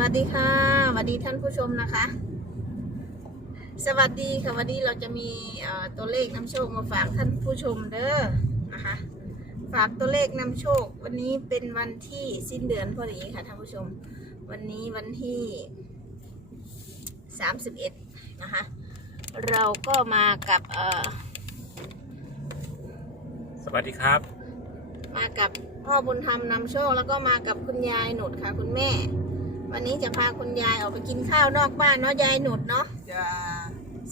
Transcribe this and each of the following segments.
วัสดีค่ะสวัสดีท่านผู้ชมนะคะ สวัสดีค่ะวันนี้เราจะมีเอ่อตัวเลขนำโชคมาฝากท่านผู้ชมเด้อนะคะ ฝากตัวเลขนำโชค วันนี้เป็นวันที่สิ้นเดือนพอดีค่ะท่านผู้ชม วันนี้วันที่ 31 นะคะ เราก็มากับเอ่อสวัสดีครับ มากับพ่อบุญธรรมนำโชคแล้วก็มากับคุณยายหนุดค่ะคุณแม่ วันนี้จะพาคุณยายออกไปกินข้าวนอกบ้านเนาะยายหนุดเนาะจะ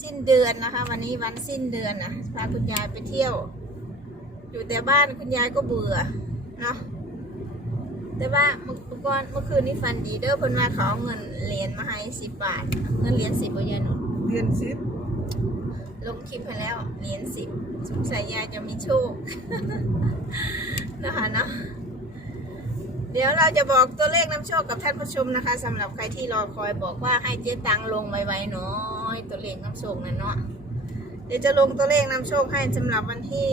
สิ้สิ้นเดือนนะคะ วันนี้วันสิ้นเดือนนะพาคุณยายไปเที่ยว อยู่แต่บ้านคุณยายก็เบื่อเนาะแต่ว่าเมื่อก่อนเมื่อคืนนี้ฟันดีเด้อเพิ่นว่าเขาเอาเงินเหรียญมาให้สิบบาท เงินเหรียญสิบบาทยายหนุดเดือนสิบลงคลิปไปแล้วเหรียญสิบสงสัยยายจะมีโชคนะคะเนาะ เดี๋ยวเราจะบอกตัวเลขนำโชคกับท่านผู้ชมนะคะสำหรับใครที่รอคอยบอกว่าให้เจ๊ตังลงไวๆน้อยตัวเลขนำโชคนั่นเนาะเดี๋ยวจะลงตัวเลขนำโชคให้สำหรับวันที่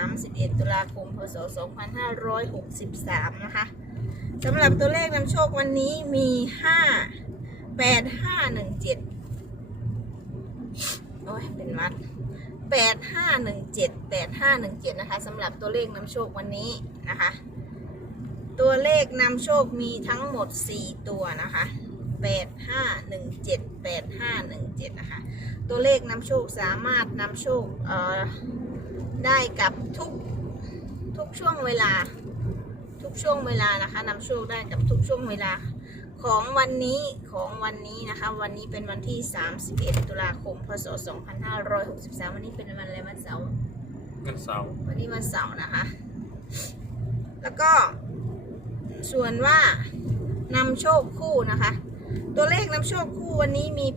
31 ตุลาคมพศ 2563 นะคะสำหรับตัวเลขนำโชควันนี้มี 5 8 5 1 7 โอ้ยเป็นมัดแปดห้าหนึ่งเจ็ดแปดห้าหนึ่งเจ็ดนะคะสำหรับตัวเลขนำโชควันนี้นะคะ ตัวเลขนำโชคมีทั้งหมดสี่ตัวนะคะแปดห้าหนึ่งเจ็ดแปดห้าหนึ่งเจ็ดนะคะ ตัวเลขนำโชคสามารถนำโชคเอ่อได้กับทุกทุกช่วงเวลา ทุกช่วงเวลานะคะนำโชคได้กับทุกช่วงเวลาของวันนี้ของวันนี้นะคะ วันนี้เป็นวันที่ 31 ตุลาคม พศ 2563 วันนี้เป็นวันอะไรวันเสาร์เงินเสาร์วันนี้วันเสาร์นะคะ แล้วก็ ส่วนว่านำโชคคู่นะคะ ตัวเลขนำโชคคู่วันนี้มี 8085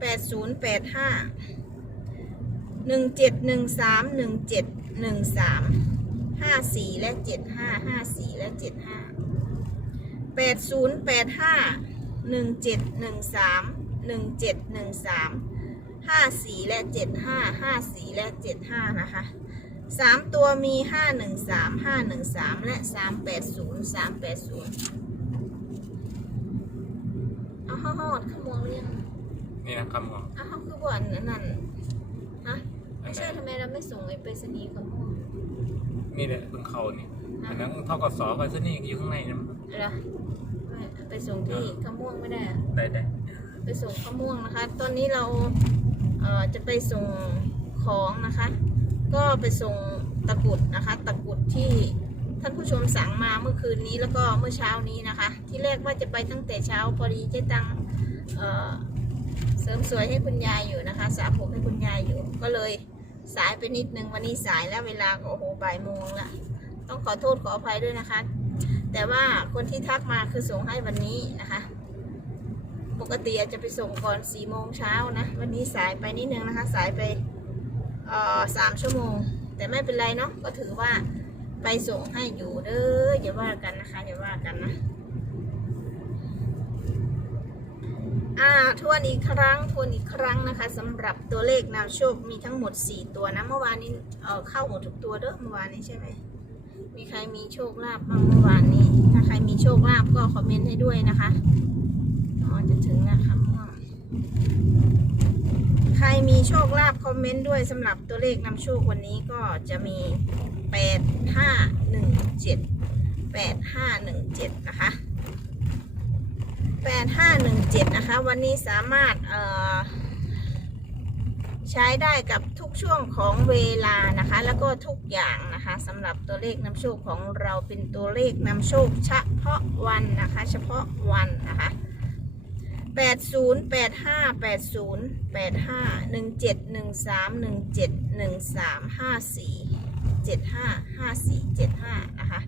8085 1713 1713 54 และ 75 54 และ 75แปดศูนย์แปดห้าหนึ่งเจ็ดหนึ่งสามหนึ่งเจ็ดหนึ่งสามห้าสี่และเจ็ดห้าห้าสี่และเจ็ดห้านะคะ สามตัวมีห้าหนึ่งสามห้าหนึ่งสามและสามแปดศูนย์สามแปดศูนย์เอาข้าวหอดขโมยหรือยังนี่นะคำของเอาข้าวคือบ่อนนั่นนั่นฮะอัไม่นไหนใช่ทำไมเราไม่ส่งไอ้ไปรษณีย์ขโมยนี่แหละเพิ่งเขานี่อันนั้นเท่ากับสอไปซะนี่อยู่ข้างในนะเหรอไม่ไปส่งที่ขม่วงไม่ได้อะได้ได้ไปส่งข้าวม่วงนะคะ ตอนนี้เราเอ่อจะไปส่งของนะคะ ก็ไปส่งตะกุดนะคะ ตะกุดที่ท่านผู้ชมสั่งมาเมื่อคืนนี้แล้วก็เมื่อเช้านี้นะคะ ที่แรกว่าจะไปตั้งแต่เช้าพอดีเจ๊ตังเเสริมสวยให้คุณยายอยู่นะคะสระผมให้คุณยายอยู่ก็เลยสายไปนิดนึงวันนี้สายแล้วเวลาก็โอ้โหบ่ายโมงละต้องขอโทษขออภัยด้วยนะคะ แต่ว่าคนที่ทักมาคือส่งให้วันนี้นะคะ ปกติอาจจะไปส่งก่อนสี่โมงเช้านะ วันนี้สายไปนิดนึงนะคะ สายไป สามชั่วโมง แต่ไม่เป็นไรเนาะก็ถือว่าไปส่งให้อยู่เด้ออย่าว่ากันนะคะอย่าว่ากันนะอ่าทวนอีกครั้งทวนอีกครั้งนะคะสำหรับตัวเลขนำโชคมีทั้งหมด 4 ตัวนะเมื่อวานนี้เออเข้าหมดทุกตัวเด้อเมื่อวานนี้ใช่ไหมมีใครมีโชคลาภบ้างเมื่อวานนี้ ถ้าใครมีโชคลาภก็คอมเมนต์ให้ด้วยนะคะอ๋อจะถึงแล้วค่ะม่วง มีโชคลาภคอมเมนต์ด้วยสำหรับตัวเลขนำโชควันนี้ก็จะมี 8 5 1 7 8 5 1 7 นะคะ 8 5 1 7 นะคะ วันนี้สามารถเอ่อใช้ได้กับทุกช่วงของเวลานะคะ แล้วก็ทุกอย่างนะคะสำหรับตัวเลขนำโชคของเราเป็นตัวเลขนำโชคเฉพาะวันนะคะ เฉพาะวันนะคะ แปดศูนย์แปดห้าแปดศูนย์แปดห้าหนึ่งเจ็ดหนึ่งสามหนึ่งเจ็ดหนึ่งสามห้าสี่เจ็ดห้าห้าสี่เจ็ดห้านะคะ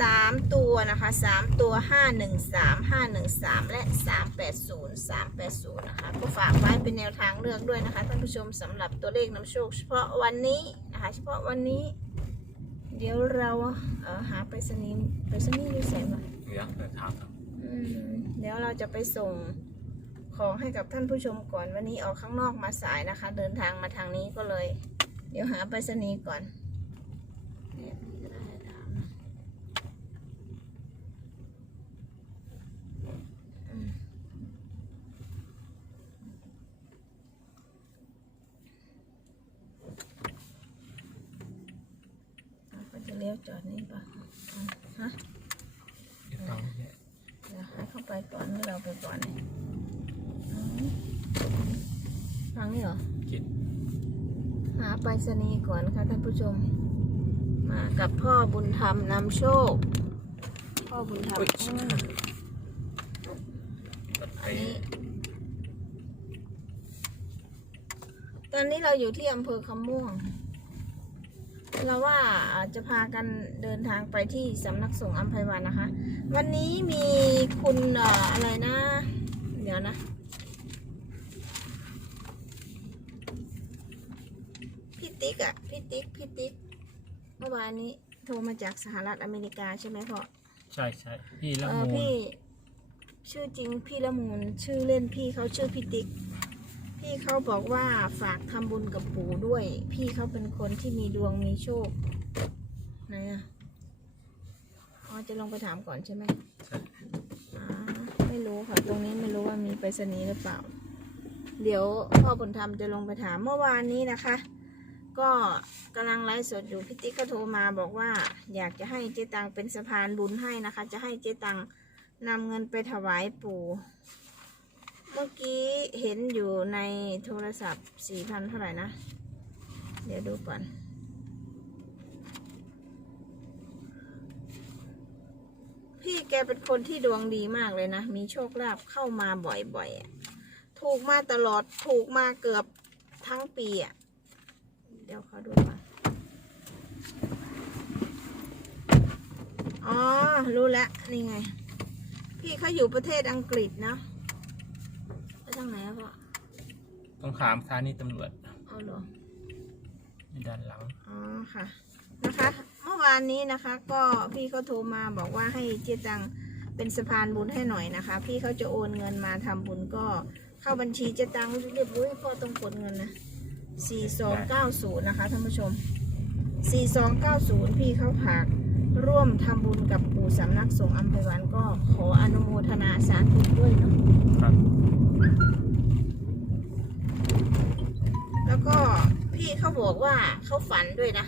สามตัวนะคะสามตัวห้าหนึ่งสามห้าหนึ่งสามและสามแปดศูนย์สามแปดศูนย์นะคะก็ฝากไว้เป็นแนวทางเลือกด้วยนะคะท่านผู้ชมสำหรับตัวเลขนำโชค เฉพาะวันนี้นะคะเฉพาะวันนี้ เดี๋ยวเราเออหาไปรษณีไปรษณีย์อยู่ไหนเดี๋ยวเดี๋ยวถามครับ เดี๋ยวเราจะไปส่งของให้กับท่านผู้ชมก่อนวันนี้ออกข้างนอกมาสายนะคะ เดินทางมาทางนี้ก็เลย เดี๋ยวหาไปรษณีย์ก่อนก็จะเลี้ยวจอดนี่ป่อ ก่อนเนี่ยอืมฟังนี่เหรอคิดหาไปรษณีย์ก่อนค่ะท่านผู้ชม มากับพ่อบุญธรรมนำโชค พ่อบุญธรรมอันนี้ตอนนี้เราอยู่ที่อำเภอคำม่วง เราว่าอาจจะพากันเดินทางไปที่สำนักสงฆ์อัมไพวันนะคะ วันนี้มีคุณเอ่ออะไรนะ เดี๋ยวนะ พี่ติ๊กอะพี่ติ๊กพี่ติ๊กเมื่อวานนี้โทรมาจากสหรัฐอเมริกาใช่ไหมพ่อใช่ใช่พี่ละเอมูอลพี่ชื่อจริงพี่ละมูลชื่อเล่นพี่เขาชื่อพี่ติ๊ก พี่เขาบอกว่าฝากทำบุญกับปู่ด้วย พี่เขาเป็นคนที่มีดวงมีโชคไหนอะอ๋อจะลงไปถามก่อนใช่ไหมใช่ไม่รู้ค่ะ ตรงนี้ไม่รู้ว่ามีไปรษณีย์หรือเปล่า เดี๋ยวพ่อบุญธรรมจะลงไปถามเมื่อวานนี้นะคะ ก็กำลังไลฟ์สดอยู่พี่ติ๊กก็โทรมาบอกว่า อยากจะให้เจ๊ตังเป็นสะพานบุญให้นะคะ จะให้เจ๊ตังนำเงินไปถวายปู่ มื่อกี้เห็นอยู่ในโทรศัพท์สี่พันเท่าไหร่นะ เดี๋ยวดูก่อนพี่แกเป็นคนที่ดวงดีมากเลยนะ มีโชคลาภเข้ามาบ่อยๆ ถูกมาตลอด ถูกมาเกือบทั้งปีอะ เดี๋ยวเขอดูก่อน อ๋อ รู้แล้ว นี่ไง พี่เขาอยู่ประเทศอังกฤษเนาะางไหนอะพ่อต้องถามสถานีตำรวจเอาเหรอในด้านหลัง อ๋อค่ะนะคะ เมื่อวานนี้นะคะ ก็พี่เขาโทรมาบอกว่าให้เจ๊ตังเป็นสะพานบุญให้หน่อยนะคะ พี่เขาจะโอนเงินมาทำบุญก็เข้าบัญชีเจ๊ตังเรียบร้อยพ่อต้องกดเงินนะ4290นะคะท่านผู้ชม4290พี่เขาผากร่วมทำบุญกับปู่สำนักสงฆ์อัมพวันก็ขออนุโมทนาสาธุด้วยเนาะครับ แล้วก็พี่เขาบอกว่าเขาฝันด้วยนะ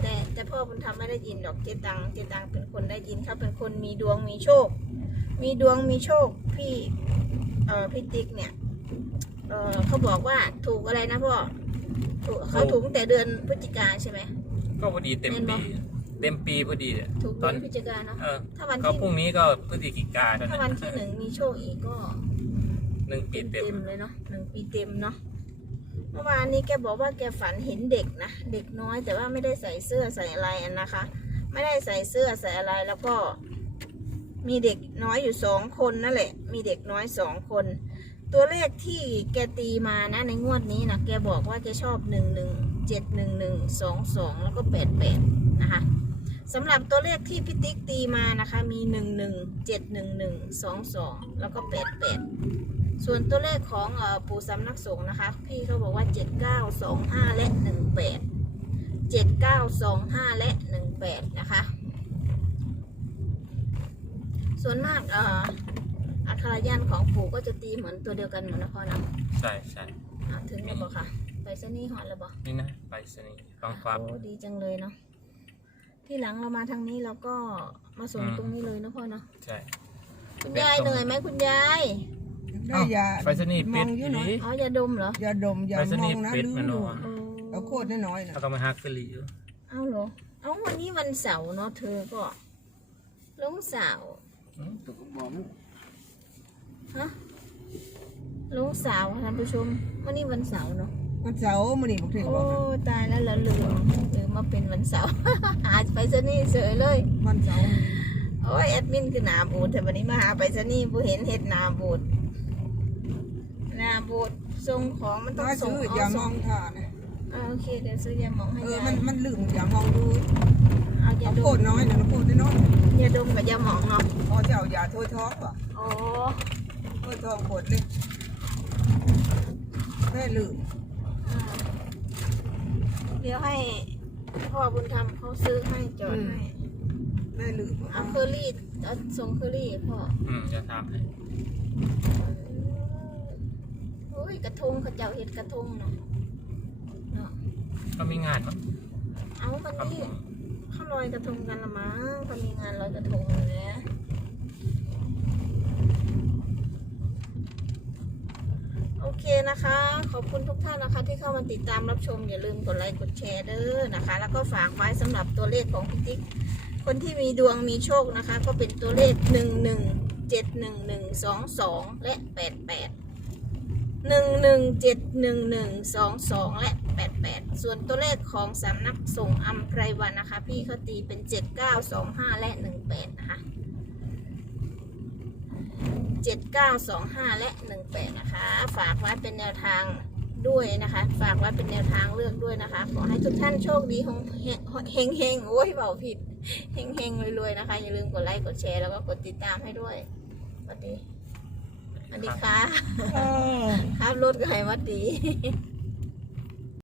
แต่แต่พ่อบุญธรรมไม่ได้ยินหรอกเจตังเจตังเป็นคนได้ยินเขาเป็นคนมีดวงมีโชค มีดวงมีโชค พี่เอ่อพี่ติ๊กเนี่ยเออเขาบอกว่าถูกอะไรนะพ่อถูกเขาถูกตั้งแต่เดือนพฤศจิกาใช่ไหมก็พอดีเต็มปี เต็มปีพอดีเนี่ยถูกตเดืออนนพฤศจิกาเนาะเออถ้าวันก็ที่พรุ่งนี้ก็พฤศจิกาเท่าถ้านั้วันนที่หนึ่งมีโชคอีกก็หนึ่งปีเต็มเต็มเต็มเลยเนาะหนึ่งปีเต็มเนาะเมื่อวานนี้แกบอกว่าแกฝันเห็นเด็กนะเด็กน้อยแต่ว่าไม่ได้ใส่เสื้อใส่อะไรอะนะคะ ไม่ได้ใส่เสื้อใส่อะไรแล้วก็ มีเด็กน้อยอยู่สองคนนั่นแหละ มีเด็กน้อยสองคน ตัวเลขที่แกตีมานะในงวดนี้นะแกบอกว่าแกชอบหนึ่งหนึ่งเจ็ดหนึ่งหนึ่งสองสองแล้วก็แปดแปดนะคะ สำหรับตัวเลขที่พี่ติ๊กตีมานะคะ มีหนึ่งหนึ่งเจ็ดหนึ่งหนึ่งสองสองแล้วก็แปดแปดส่วนตัวเลขของเออปู่สำนักสงฆ์นะคะ พี่เขาบอกว่าเจ็ดเก้าสองห้าและหนึ่งแปดเจ็ดเก้าสองห้าและหนึ่งแปดนะคะ ส่วนมากเอ่ออัครายันของปู่ก็จะตีเหมือนตัวเดียวกันเหมือนนะพ่อนะใช่ใช่อะถึงแล้วบอกค่ะ ไปซะนี่หอดแล้วบอกนี่นะ ไปสนีย์ฟังความ โอ้ดีจังเลยเนาะ ที่หลังเรามาทางนี้เราก็มาส่งอืม ตรงนี้เลยนะพ่อเนาะใช่ คุณยายเหนื่อยไหมคุณยายได้ยาไปสนีย์มปิอดงอยู่ทีหน่อยนี้อ๋อยาดมเหรอยาดมยาไปสมนีอย์งนะปิดลืมมันดูเนาะโอ้เอาโคตรน้อยๆนะ แล้วก็มาฮักสลีอยู่เอาเหรอเอาวันนี้วันเสาร์เนาะเธอก็ลงเสาร์อืมฮะลงเสาร์ท่านผู้ชมวันนี้วันเสาร์เนาะ วันเสาร์มื้อนี้บอกถึงโอ้บอกตายแล้วละลืมลืมมาเป็นวันเสาร์อาจไปซะนี่เสยเลย วันเสาร์โอ้ยแอดมินคือหนาบูดแต่วันนี้มาหาไปซะนี่ผู้เห็นเห็ดหนาบูดหนาบูดส่งของมันต้องมาส่งซื้อเอายามส่องงท่านะอ่าโอเคเดี๋ยวซื้อยาหมองให้เออยามันยมันลืมยามองดูเอายาเอาดโคมตรน้อยนะเอาโคตรน้อยยาดมกับยาหมองเนาะพอจะเอายาโทษท้องป่ะโอ้โทษท้องโคตรเล็กแม่ลืมอ่า เดี๋ยวให้พ่อบุญธรรมเขาซื้อให้จอดให้แม่ลืมเอาเคอรี่เอาส่งเคอรี่พ่ออืมจะทำให้โอ้ยกระทงเขาเจ้าเห็ดกระทงเนาะเนาะก็มีงานมั้งเเอาวันครับนี้เขาลอยกระทงกันละมั้งเขามีงานลอยกระทงเนี่ย โอเคนะคะ ขอบคุณทุกท่านนะคะ ที่เข้ามาติดตามรับชม อย่าลืมกดไลค์กดแชร์เด้อนะคะ แล้วก็ฝากไว้สำหรับตัวเลขของพิติกคนที่มีดวงมีโชคนะคะ ก็เป็นตัวเลขหนึ่งหนึ่งเจ็ดหนึ่งหนึ่งสองสองและแปดแปดหนึ่งหนึ่งเจ็ดหนึ่งหนึ่งสองสองและแปดแปดส่วนตัวเลขของสำนักส่งอัมไพรวันนะคะ พี่เขาตีเป็นเจ็ดเก้าสองห้าและหนึ่งแปดนะคะ เจ็ดเก้าสองห้าและหนึ่งแปดนะคะ ฝากไว้เป็นแนวทางด้วยนะคะ ฝากไว้เป็นแนวทางเลือกด้วยนะคะ ขอให้ทุกท่านโชคดีฮงเฮงเฮงโอ้ยเบาผิดเฮงเฮงรวยๆนะคะ อย่าลืมกดไลค์กดแชร์แล้วก็กดติดตามให้ด้วยสวัสดีสวัสดีค่ะครับรถก็ให้วัดดี